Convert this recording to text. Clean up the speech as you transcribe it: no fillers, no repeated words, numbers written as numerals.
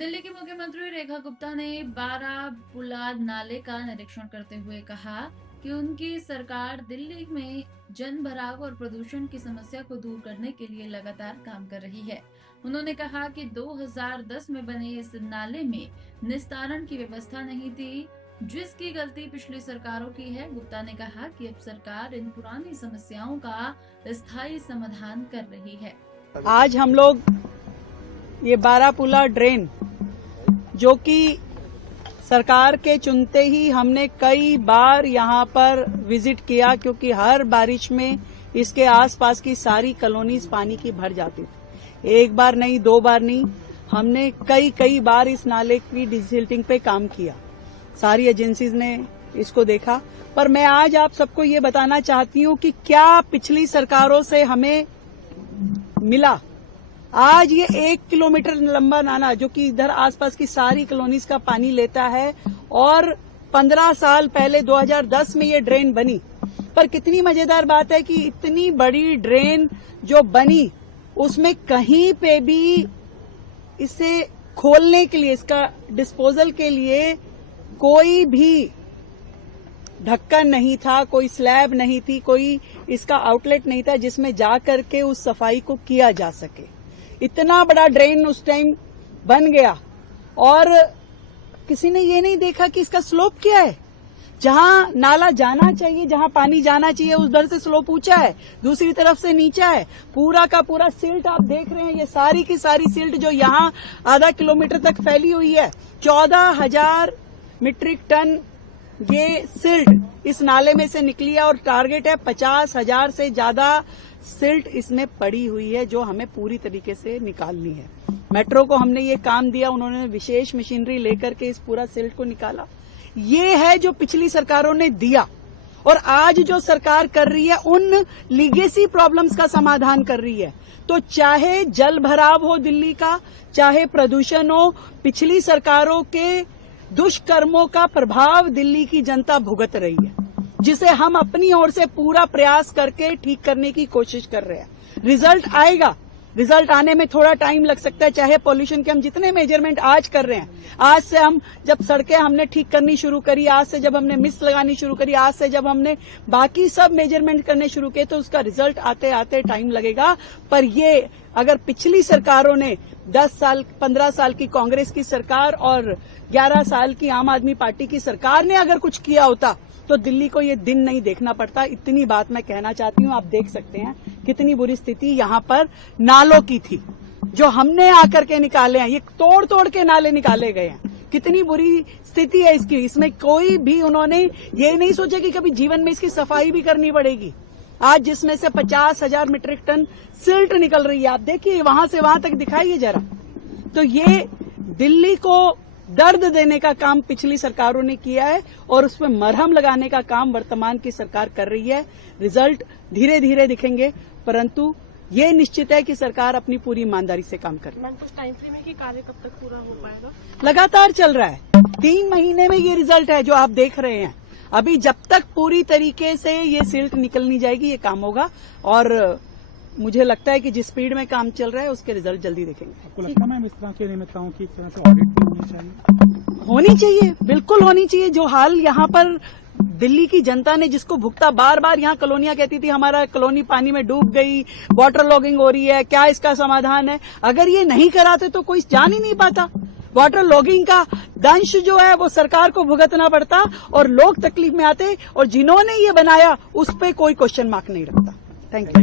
दिल्ली की मुख्यमंत्री रेखा गुप्ता ने बारापुला नाले का निरीक्षण करते हुए कहा कि उनकी सरकार दिल्ली में जन भराव और प्रदूषण की समस्या को दूर करने के लिए लगातार काम कर रही है। उन्होंने कहा कि 2010 में बने इस नाले में निस्तारण की व्यवस्था नहीं थी, जिसकी गलती पिछली सरकारों की है। गुप्ता ने कहा कि अब सरकार इन पुरानी समस्याओं का स्थायी समाधान कर रही है। आज हम लोग ये बारापुला ड्रेन, जो कि सरकार के चुनते ही हमने कई बार यहाँ पर विजिट किया, क्योंकि हर बारिश में इसके आसपास की सारी कॉलोनीज पानी की भर जाती थी। एक बार नहीं, दो बार नहीं, हमने कई बार इस नाले की डिसिल्टिंग पे काम किया। सारी एजेंसीज ने इसको देखा, पर मैं आज आप सबको ये बताना चाहती हूँ कि क्या पिछली सरकारों से हमें मिला। आज ये 1 किलोमीटर लंबा नाला, जो कि इधर आसपास की सारी कॉलोनीज का पानी लेता है, और 15 साल पहले 2010 में ये ड्रेन बनी। पर कितनी मजेदार बात है कि इतनी बड़ी ड्रेन जो बनी, उसमें कहीं पे भी इसे खोलने के लिए, इसका डिस्पोजल के लिए कोई भी ढक्कन नहीं था, कोई स्लैब नहीं थी, कोई इसका आउटलेट नहीं था जिसमें जा करके उस सफाई को किया जा सके। इतना बड़ा ड्रेन उस टाइम बन गया और किसी ने ये नहीं देखा कि इसका स्लोप क्या है। जहां नाला जाना चाहिए, जहां पानी जाना चाहिए, उधर से स्लोप ऊंचा है, दूसरी तरफ से नीचा है। पूरा का पूरा सिल्ट आप देख रहे हैं, ये सारी की सारी सिल्ट जो यहाँ आधा किलोमीटर तक फैली हुई है। 14,000 मीट्रिक टन ये सिल्ट इस नाले में से निकली है, और टारगेट है 50,000 से ज्यादा सिल्ट इसमें पड़ी हुई है, जो हमें पूरी तरीके से निकालनी है। मेट्रो को हमने ये काम दिया, उन्होंने विशेष मशीनरी लेकर के इस पूरा सिल्ट को निकाला। ये है जो पिछली सरकारों ने दिया, और आज जो सरकार कर रही है उन लीगेसी प्रॉब्लम्स का समाधान कर रही है। तो चाहे जल भराव हो दिल्ली का, चाहे प्रदूषण हो, पिछली सरकारों के दुष्कर्मों का प्रभाव दिल्ली की जनता भुगत रही है, जिसे हम अपनी ओर से पूरा प्रयास करके ठीक करने की कोशिश कर रहे हैं। रिजल्ट आएगा, रिजल्ट आने में थोड़ा टाइम लग सकता है। चाहे पॉल्यूशन के हम जितने मेजरमेंट आज कर रहे हैं, आज से हम जब सड़कें हमने ठीक करनी शुरू करी, आज से जब हमने मिस लगानी शुरू करी, आज से जब हमने बाकी सब मेजरमेंट करने शुरू किए, तो उसका रिजल्ट आते आते टाइम लगेगा। पर ये अगर पिछली सरकारों ने 10 साल 15 साल की कांग्रेस की सरकार और 11 साल की आम आदमी पार्टी की सरकार ने अगर कुछ किया होता, तो दिल्ली को ये दिन नहीं देखना पड़ता। इतनी बात मैं कहना चाहती हूँ। आप देख सकते हैं कितनी बुरी स्थिति यहाँ पर नालों की थी, जो हमने आकर के निकाले हैं। ये तोड़ तोड़ के नाले निकाले गए हैं। कितनी बुरी स्थिति है इसकी। इसमें कोई भी उन्होंने ये नहीं सोचा कि कभी जीवन में इसकी सफाई भी करनी पड़ेगी। आज जिसमें से 50,000 मीट्रिक टन सिल्ट निकल रही है, आप देखिए वहां से वहां तक दिखाइए जरा। तो ये दिल्ली को दर्द देने का काम पिछली सरकारों ने किया है, और उसमें मरहम लगाने का काम वर्तमान की सरकार कर रही है। रिजल्ट धीरे धीरे दिखेंगे, परंतु ये निश्चित है कि सरकार अपनी पूरी ईमानदारी से काम कर रही है। मैम, कुछ टाइम फ्रेम है कि कार्य कब तक पूरा हो पाएगा? लगातार चल रहा है। 3 महीने में ये रिजल्ट है जो आप देख रहे हैं। अभी जब तक पूरी तरीके से ये सिल्ट निकलनी जाएगी, ये काम होगा, और मुझे लगता है कि जिस स्पीड में काम चल रहा है उसके रिजल्ट जल्दी दिखेंगे। आपको लगता है मैम इस तरह की अनियमितताओं की इस तरह से ऑडिट भी होनी चाहिए, बिल्कुल होनी चाहिए। जो हाल यहाँ पर दिल्ली की जनता ने जिसको भुगता, बार बार यहाँ कॉलोनियां कहती थी हमारा कॉलोनी पानी में डूब गई, वाटर लॉगिंग हो रही है, क्या इसका समाधान है। अगर ये नहीं कराते तो कोई जान ही नहीं पाता। वाटर लॉगिंग का दंश जो है वो सरकार को भुगतना पड़ता, और लोग तकलीफ में आते, और जिन्होंने ये बनाया उस पर कोई क्वेश्चन मार्क नहीं रखता। Thank you.